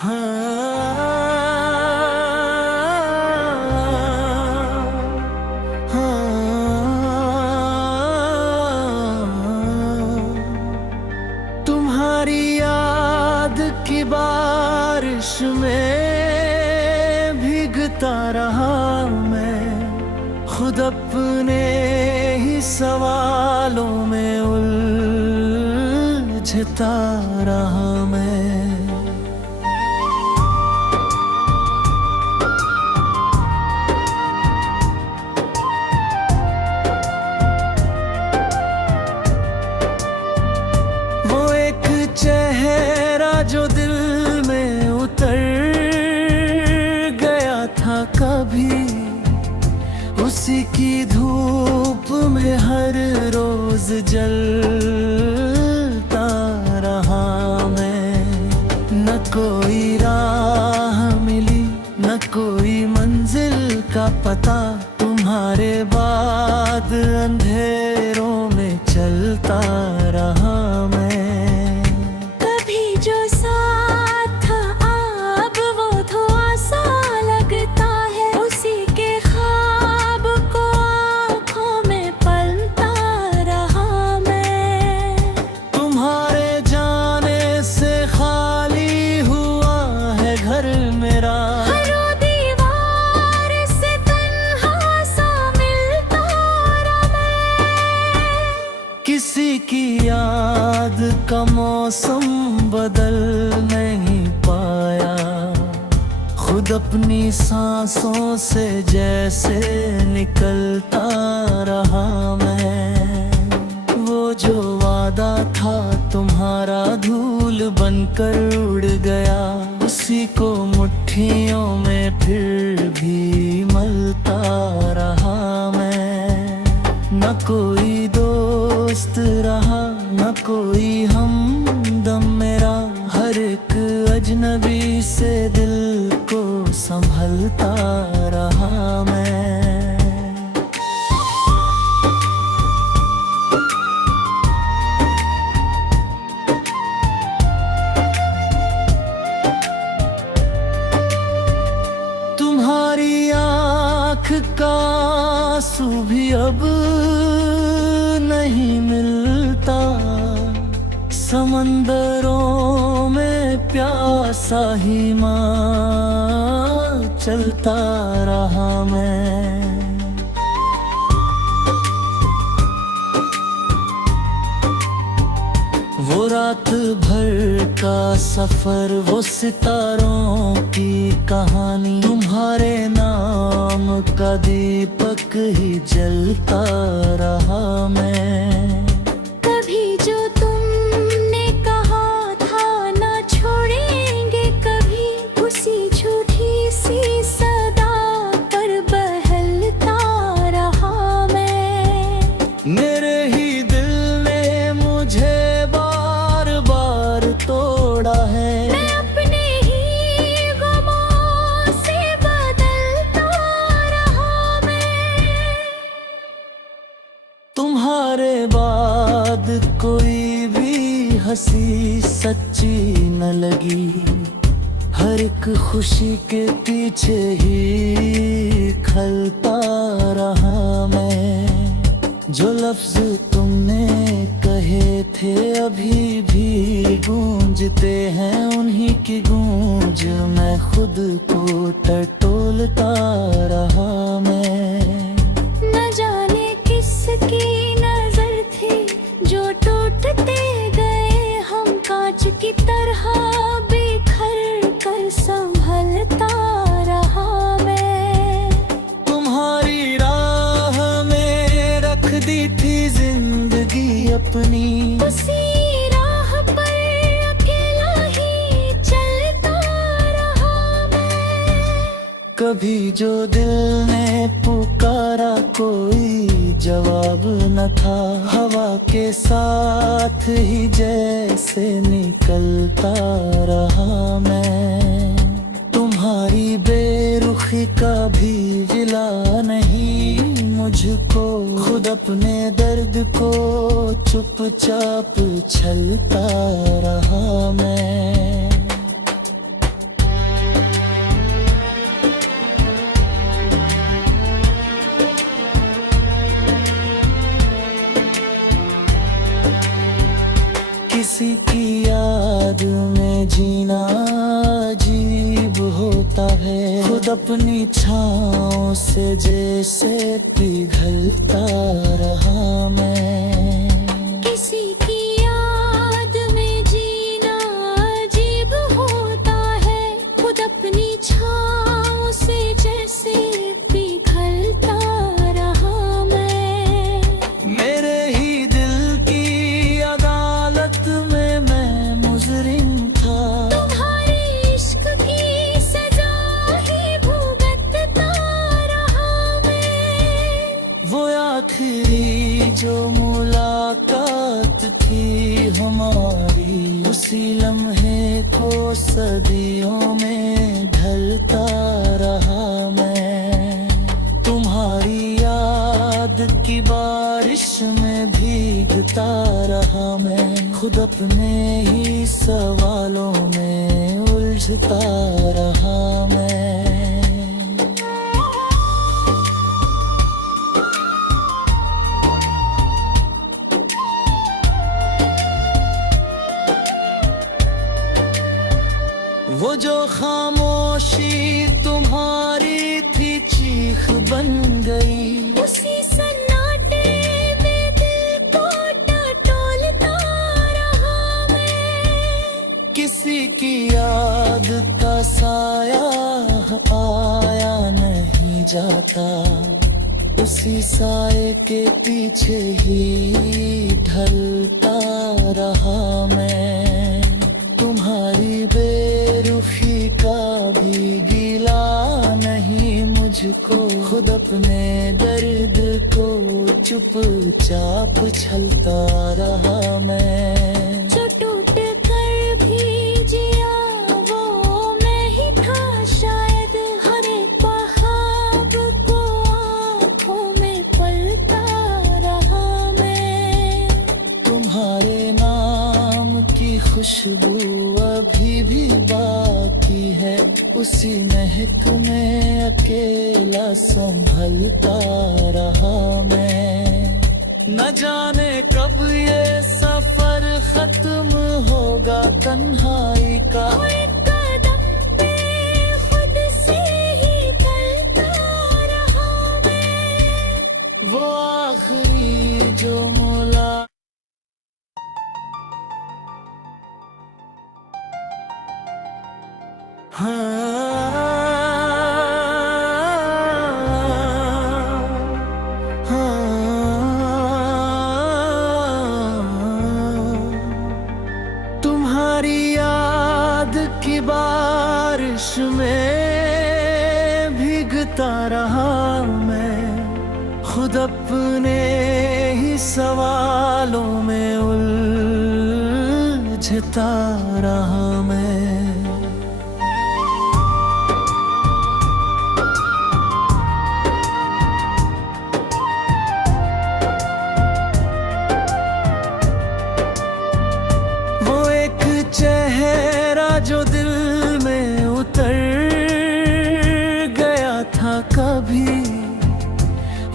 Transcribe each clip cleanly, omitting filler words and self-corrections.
हाँ, तुम्हारी याद की बारिश में भीगता रहा मैं, खुद अपने ही सवालों में उलझता रहा मैं। चेहरा जो दिल में उतर गया था कभी, उसी की धूप में हर रोज जलता रहा मैं। न कोई राह मिली, न कोई मंजिल का पता, तुम्हारे बाद अंधेरों में चलता रहा मैं। किसी की याद का मौसम बदल नहीं पाया, खुद अपनी सांसों से जैसे निकलता रहा मैं। वो जो वादा था तुम्हारा धूल बनकर उड़ गया, उसी को मुट्ठियों में फिर भी मलता रहा मैं। न कोई दोस्त रहा, न कोई हमदम मेरा, हर एक अजनबी से दिल को संभलता रहा मैं। तुम्हारी आँख का आंसू भी अब नहीं मिलता, समंदरों में प्यासा ही मां चलता रहा मैं। वो रात भर का सफर, वो सितारों की कहानी, तुम्हारे नाम का दीपक ही जलता रहा मैं। कभी जो तुमने कहा था ना छोड़ेंगे कभी, उसी झूठी सी सदा पर बहलता रहा मैं। मेरे ही दिल ने मुझे बार बार तोड़ा है, मैं अपने ही गमों से बदलता रहा मैं। तुम्हारे बाद कोई भी हंसी सच्ची न लगी, हर एक खुशी के पीछे ही खलता रहा मैं। जो लफ्ज तुमने कहे थे अभी भी गूंजते हैं, उन्हीं की गूंज मैं खुद को टटोलता रहा मैं। न जाने किसकी नजर थी जो टूटते गए हम कांच की तरह, बिखर कर संभलता रहा मैं। तुम्हारी राह में रख दी थी जिंदगी अपनी, उसी राह पर अकेला ही चलता रहा मैं। कभी जो दिल ने पुकारा कोई जवाब न था, हवा के साथ ही जैसे निकलता रहा मैं। तुम्हारी बेरुखी का भी गिला नहीं मुझको, खुद अपने दर्द को चुपचाप छलता रहा मैं। किसी की याद में जीना अजीब होता है, खुद अपनी छाँव से जैसे पिघलता रहा मैं। किसी की याद में जीना अजीब होता है, खुद अपनी छाँव से जैसे पिघलता रहा मैं। मेरे ही दिल की अदालत में मैं मुजरिम था, तुम्हारे इश्क की सजा ही भुगतता रहा मैं। वो आखिरी जो मुलाकात थी हमारी, उसी लम्हे को सदियों में ढलता रहा मैं। तुम्हारी याद की बारिश में भीगता रहा मैं, खुद अपने ही सवालों में उलझता रहा मैं। वो जो खामोशी तुम्हारी थी चीख बन गई, उसी सन्नाटे में दिल को टटोलता रहा मैं। किसी की याद का साया आया नहीं जाता, उसी साए के पीछे ही ढलता रहा मैं। तुम्हारी बेरुखी का भी गिला नहीं मुझको, खुद अपने दर्द को चुपचाप छलता रहा मैं। जो टूट कर भी जिया वो मैं ही था शायद, हर एक ख्वाब को आँखों में पलता रहा मैं। तुम्हारे नाम की खुशबू अभी भी बाकी है, उसी महक में अकेला संभलता रहा मैं। न जाने कब ये सफर खत्म होगा तन्हाई का, एक कदम पे खुद से ही चलता रहा मैं। वो आखिरी जो मुला तुम्हारी याद की बारिश में भीगता रहा मैं, खुद अपने ही सवालों में उलझता रहा मैं। चेहरा जो दिल में उतर गया था कभी,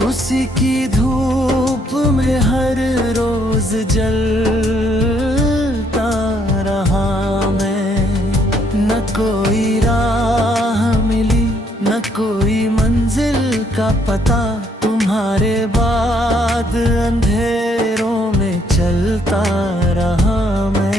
उसी की धूप में हर रोज जलता रहा मैं। न कोई राह मिली न कोई मंजिल का पता, तुम्हारे बाद अंधेरों में चलता रहा मैं।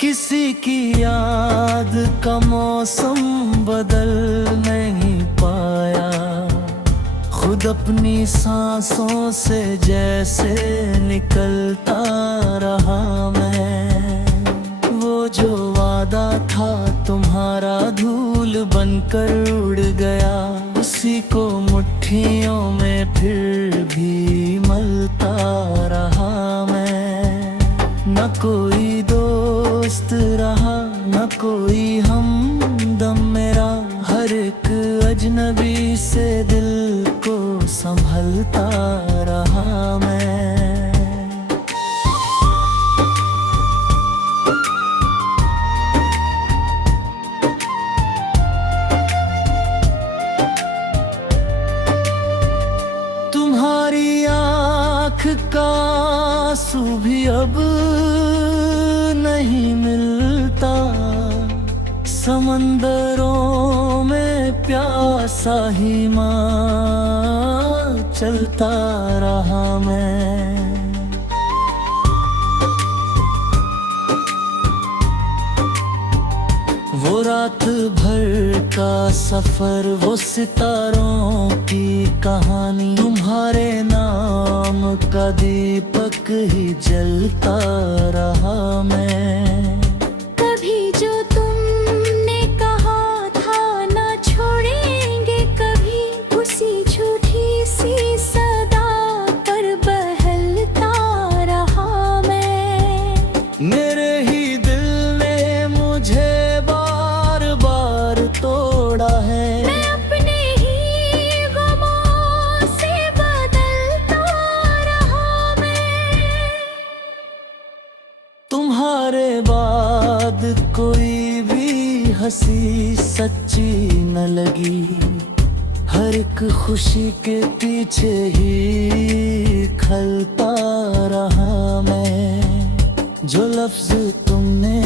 किसी की याद का मौसम बदल नहीं पाया, खुद अपनी सांसों से जैसे निकलता रहा मैं। वो जो वादा था तुम्हारा धूल बनकर उड़ गया, उसी को मुट्ठियों में फिर भी मलता रहा मैं। न कोई दोस्त रहा, न कोई हमदम मेरा। हर एक अजनबी से दिल को संभलता रहा मैं। तुम्हारी आँख का आंसू भी अब नहीं मिलता, समंदरों में प्यासा ही मां चलता रहा मैं। वो रात भर का सफर, वो सितारों की कहानी, तुम्हारे नाम का दीपक ही जलता रहा मैं। कभी जो तुमने कहा था ना छोड़ेंगे कभी, उसी झूठी सी सदा पर बहलता रहा मैं। मेरे ही दिल ने मुझे तोड़ा है, मैं अपने ही गमों से बदलता रहा मैं। तुम्हारे बाद कोई भी हंसी सच्ची न लगी, हर एक खुशी के पीछे ही खलता रहा मैं। जो लफ्ज तुमने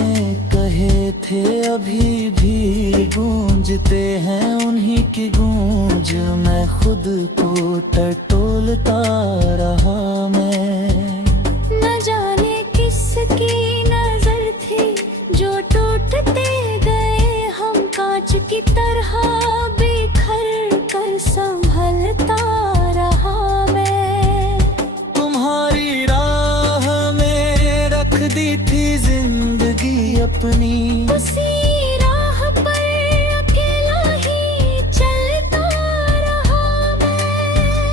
कहे थे अभी भी गूंजते हैं, उन्हीं की गूंज मैं खुद को टटोलता रहा मैं। न जाने किसकी नजर थी जो टूटते गए हम कांच की तरह, बिखर कर संभलता रहा मैं। तुम्हारी राह में रख दी थी जिंदगी अपनी, उसी राह पर अकेला ही चलता रहा मैं।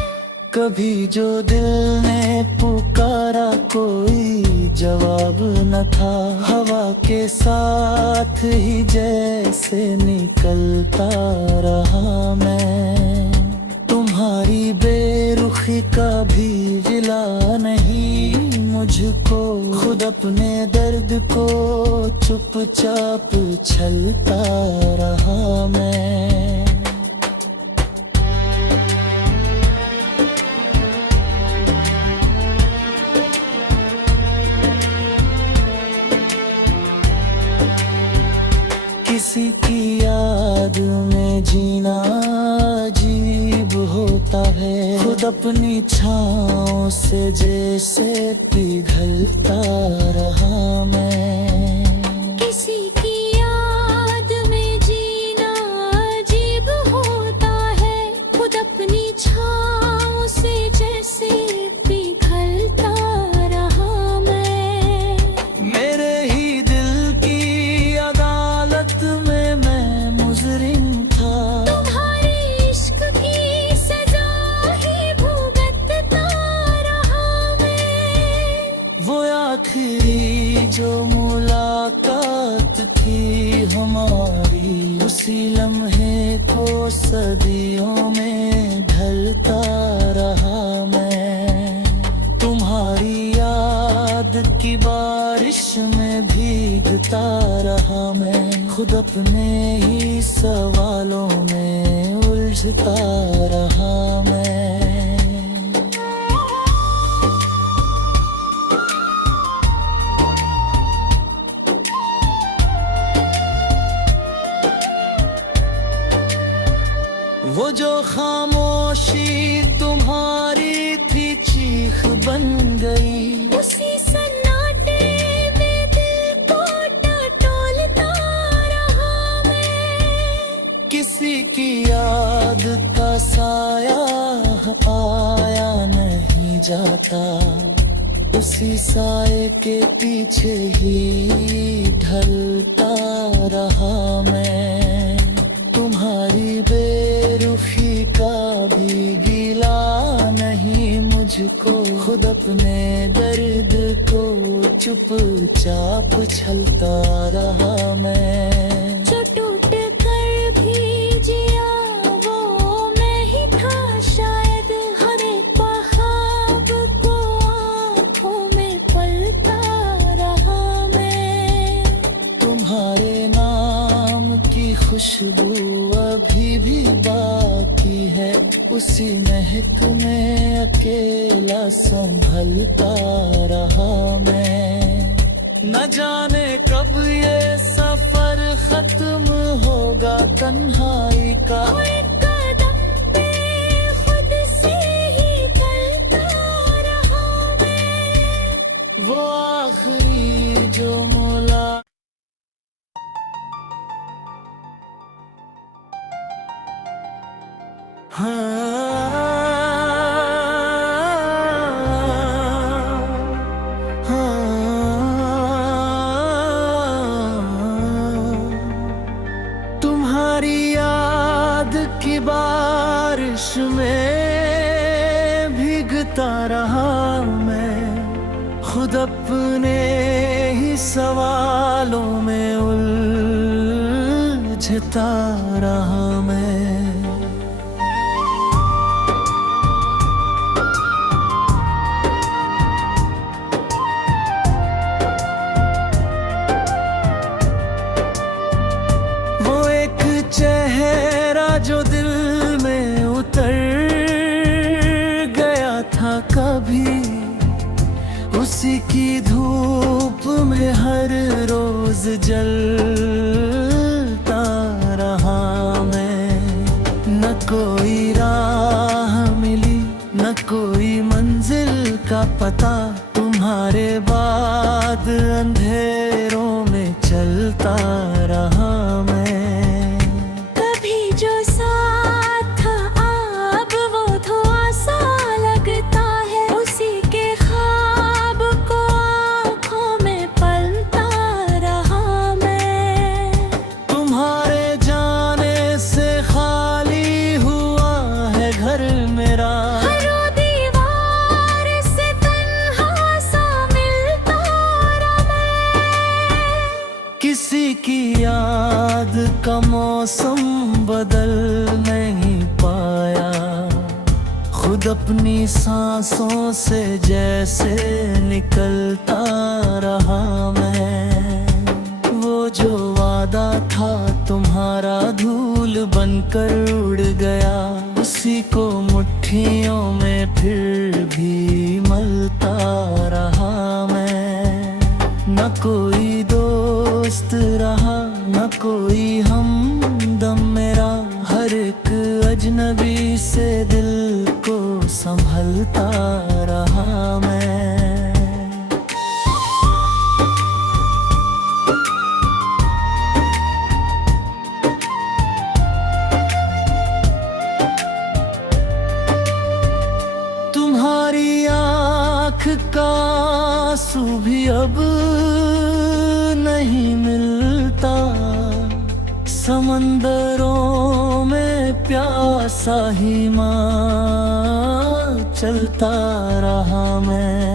कभी जो दिल ने पुकारा कोई जवाब न था, हवा के साथ ही जैसे निकलता रहा मैं। तुम्हारी बेरुखी का भी गिला नहीं मुझको, खुद अपने दर्द को चुपचाप छलता रहा मैं। किसी की याद में जीना अजीब होता है, खुद अपनी छाँव से जैसे पिघलता रहा मैं। किसी की याद में जीना अजीब होता है, खुद अपनी छाँव से जैसे पिघलता रहा मैं। मेरे ही दिल की अदालत में मैं मुजरिम था, तुम्हारे इश्क की सजा ही भुगतता रहा मैं। वो आखिरी जो मुलाकात थी हमारी, उसी लम्हे को सदियों में ढलता रहा मैं। तुम्हारी याद की बारिश में भीगता रहा मैं, खुद अपने ही सवालों में उलझता रहा मैं। वो जो खामोशी तुम्हारी थी चीख बन गई, उसी सन्नाटे में दिल को टटोलता रहा मैं। किसी की याद का साया आया नहीं जाता, उसी साए के पीछे ही ढलता रहा मैं। तुम्हारी बेरुखी का भी गिला नहीं मुझको, खुद अपने दर्द को चुपचाप छलता रहा मैं। जो टूट कर भी जिया वो मैं ही था शायद, हर एक ख्वाब को आँखों में पलता रहा मैं। तुम्हारे नाम की खुशबू अभी भी बाकी है, उसी महक में अकेला संभलता रहा मैं। न जाने कब ये सफर खत्म होगा तन्हाई का, एक कदम पे खुद से ही चलता रहा मैं। वो आखिरी जो मुला तुम्हारी याद की बारिश में भीगता रहा मैं, खुद अपने ही सवालों में उलझता रहा मैं। चेहरा जो दिल में उतर गया था कभी, उसी की धूप में हर रोज जलता रहा मैं। न कोई राह मिली न कोई मंजिल का पता, तुम्हारे बाद अंधेरों में चलता रहा मैं। किसी की याद का मौसम बदल नहीं पाया, खुद अपनी सांसों से जैसे निकलता रहा मैं। वो जो वादा था तुम्हारा धूल बनकर उड़ गया, उसी को मुट्ठियों में फिर भी मलता रहा मैं। न कोई दोस्त रहा न कोई हमदम मेरा, हर एक अजनबी से दिल को संभलता रहा मैं। तुम्हारी आँख का आंसू भी अब नहीं मिलता, समंदरों में प्यासा ही मां चलता रहा मैं।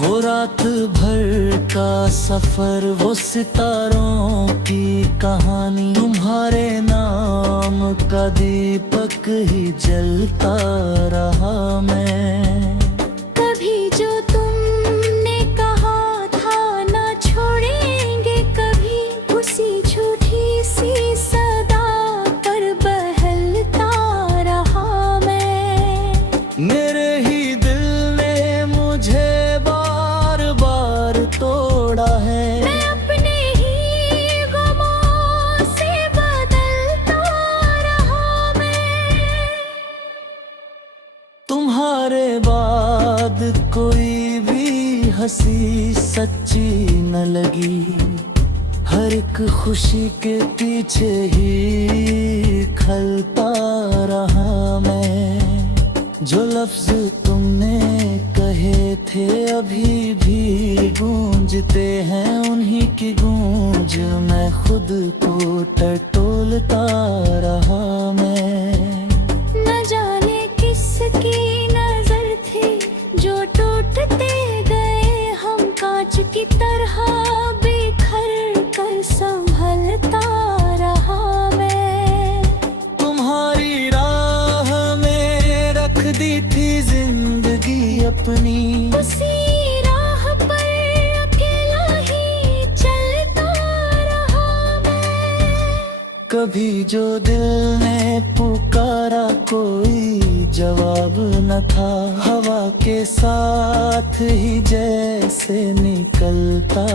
वो रात भर का सफर, वो सितारों की कहानी, तुम्हारे नाम का दीपक ही जलता रहा मैं। कभी जो तुमने कहा था ना छोड़ेंगे कभी, उसी झूठी सी सदा पर बहलता रहा मैं। मेरे ही दिल ने मुझे बार बार तोड़ा है, मैं अपने ही गमों से बदलता रहा मैं। तुम्हारे बाद कोई भी हंसी सच्ची न लगी, हर एक खुशी के पीछे ही खलता रहा मैं। जो लफ्ज तुमने कहे थे अभी भी गूंजते हैं, उन्हीं की गूंज मैं खुद को टटोलता रहा मैं। न जाने अपनी उसी राह पर अकेला ही चलता रहा मैं। कभी जो दिल ने पुकारा कोई जवाब न था, हवा के साथ ही जैसे निकलता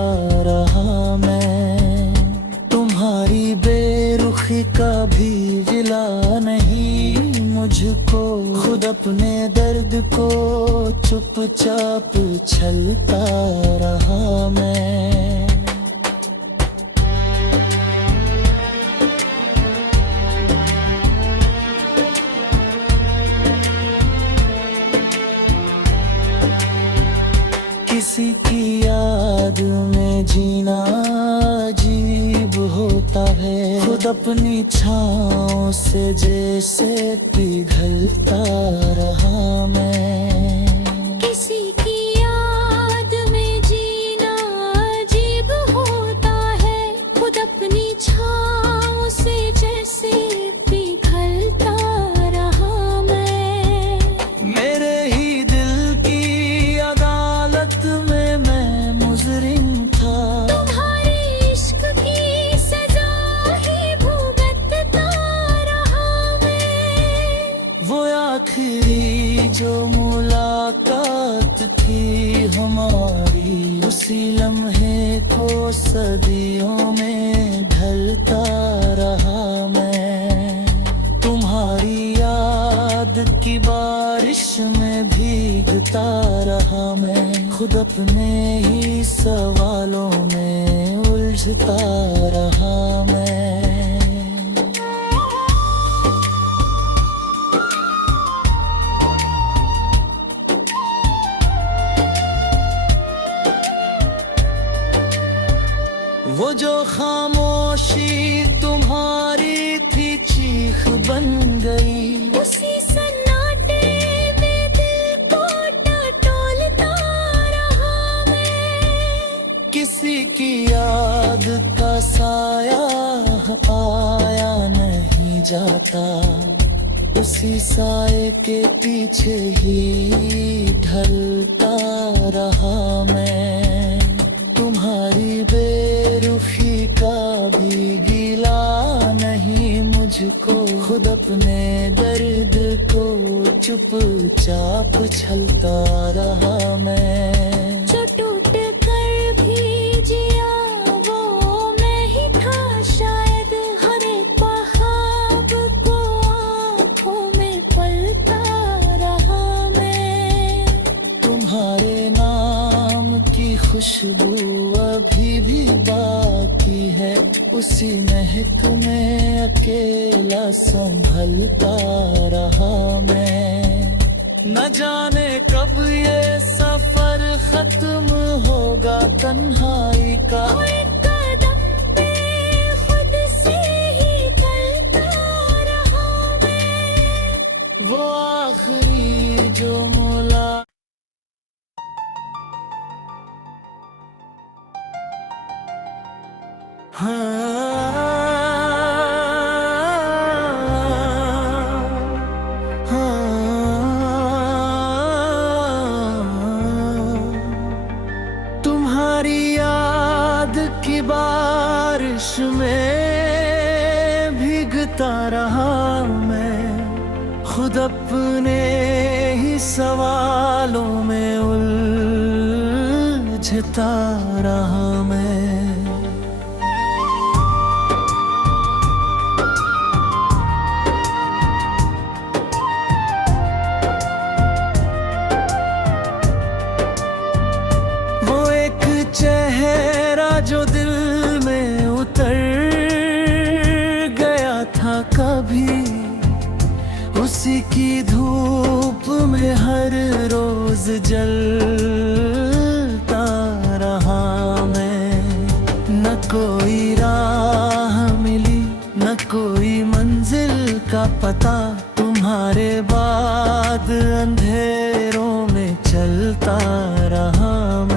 रहा मैं। तुम्हारी बेरुखी का भी गिला नहीं मुझको, खुद अपने दर्द को चुपचाप छलता रहा मैं। किसी की याद में जीना अजीब होता है, खुद अपनी छाँव से जैसे पिघलता रहा मैं। किसी की याद में जीना अजीब होता है, खुद अपनी छाँव से जैसे पिघलता रहा मैं। मेरे ही दिल की अदालत में मैं मुजरिम था, तुम्हारे इश्क की सजा ही भुगतता रहा मैं। वो आखिरी जो मुलाकात थी हमारी, उसी लम्हे को सदियों में ढलता रहा मैं। तुम्हारी याद की बारिश में भीगता रहा मैं, खुद अपने ही सवालों में उलझता रहा मैं। वो जो खामोशी तुम्हारी थी चीख बन गई, उसी सन्नाटे में दिल को टटोलता रहा मैं। किसी की याद का साया आया नहीं जाता, उसी साए के पीछे ही ढलता रहा मैं। तुम्हारी बेरुखी का भी गिला नहीं मुझको, खुद अपने दर्द को चुपचाप छलता रहा मैं। जो टूट कर भी जिया वो मैं ही था शायद, हर एक ख्वाब को आँखों में पलता रहा मैं। तुम्हारे नाम की खुशबू अभी भी बाकी है, उसी महक में अकेला संभलता रहा मैं। न जाने कब ये सफर खत्म होगा तन्हाई का, एक कदम पे खुद से ही चलता रहा मैं। वो आखिरी जो मुला तुम्हारी याद की बारिश में भीगता रहा मैं, खुद अपने ही सवालों में उलझता रहा मैं। चेहरा जो दिल में उतर गया था कभी, उसी की धूप में हर रोज जलता रहा मैं। न कोई राह मिली न कोई मंजिल का पता, तुम्हारे बाद अंधेरों में चलता रहा मैं।